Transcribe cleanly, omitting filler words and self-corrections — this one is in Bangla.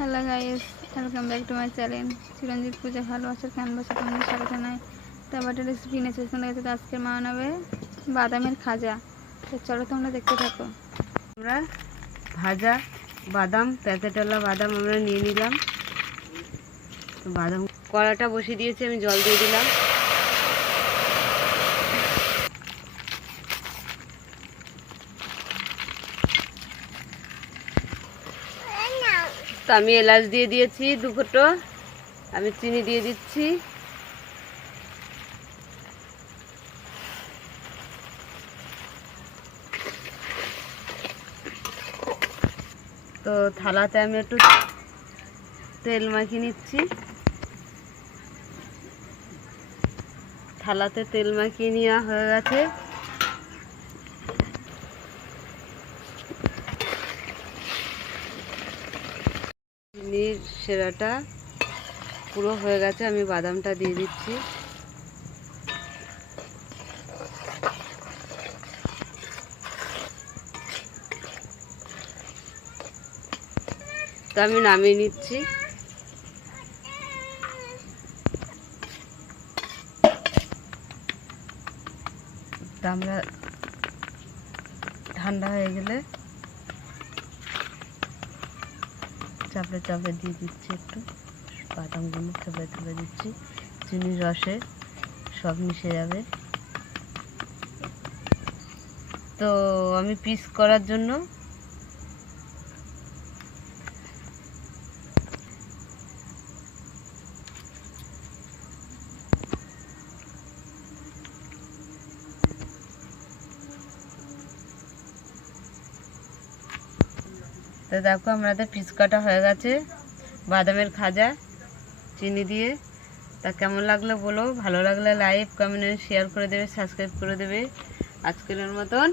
Hello guys, welcome back to my channel Chiranjit Puja ভালোবাসার ক্যানভাসে তোমাদের স্বাগত জানাই। টমেটো রেসিপি নিয়েছে তো আজকে মা বানাবে বাদামের খাজা। তো চলো তোমরা দেখতে থাকো। আমরা ভাজা বাদাম, প্যাকেটওয়ালা বাদাম আমরা নিয়ে নিলাম। তো বাদাম কড়াটা বসিয়ে দিয়েছি, আমি জল দিয়ে দিলাম। তো আমি এলাচ দিয়ে দিয়েছি 2 ফুটো। আমি চিনি দিয়ে দিচ্ছি। তো থালাতে আমি একটু তেল মাখিয়ে নিচ্ছি। থালাতে তেল মাখিয়ে নেওয়া হয়ে গেছে। চিনির সেরাটা পুরো হয়ে গেছে, আমি বাদামটা দিয়ে দিচ্ছি। তো আমি নামিয়ে নিচ্ছি। তা আমরা ঠান্ডা হয়ে গেলে চাপড়ে চাপড়ে দিয়ে দিচ্ছি, একটু বাদামগুলো চাপড়ে চাপড়ে দিচ্ছি। চিনির রসে সব মিশে যাবে। তো আমি পিস করার জন্য তো দেখো আমাদের পিস কাটা হয়ে গেছে বাদামের খাজা চিনি দিয়ে। তা কেমন লাগলো বলো, ভালো লাগলে লাইক কমেন্ট শেয়ার করে দেবে, সাবস্ক্রাইব করে দেবে। আজকের মতন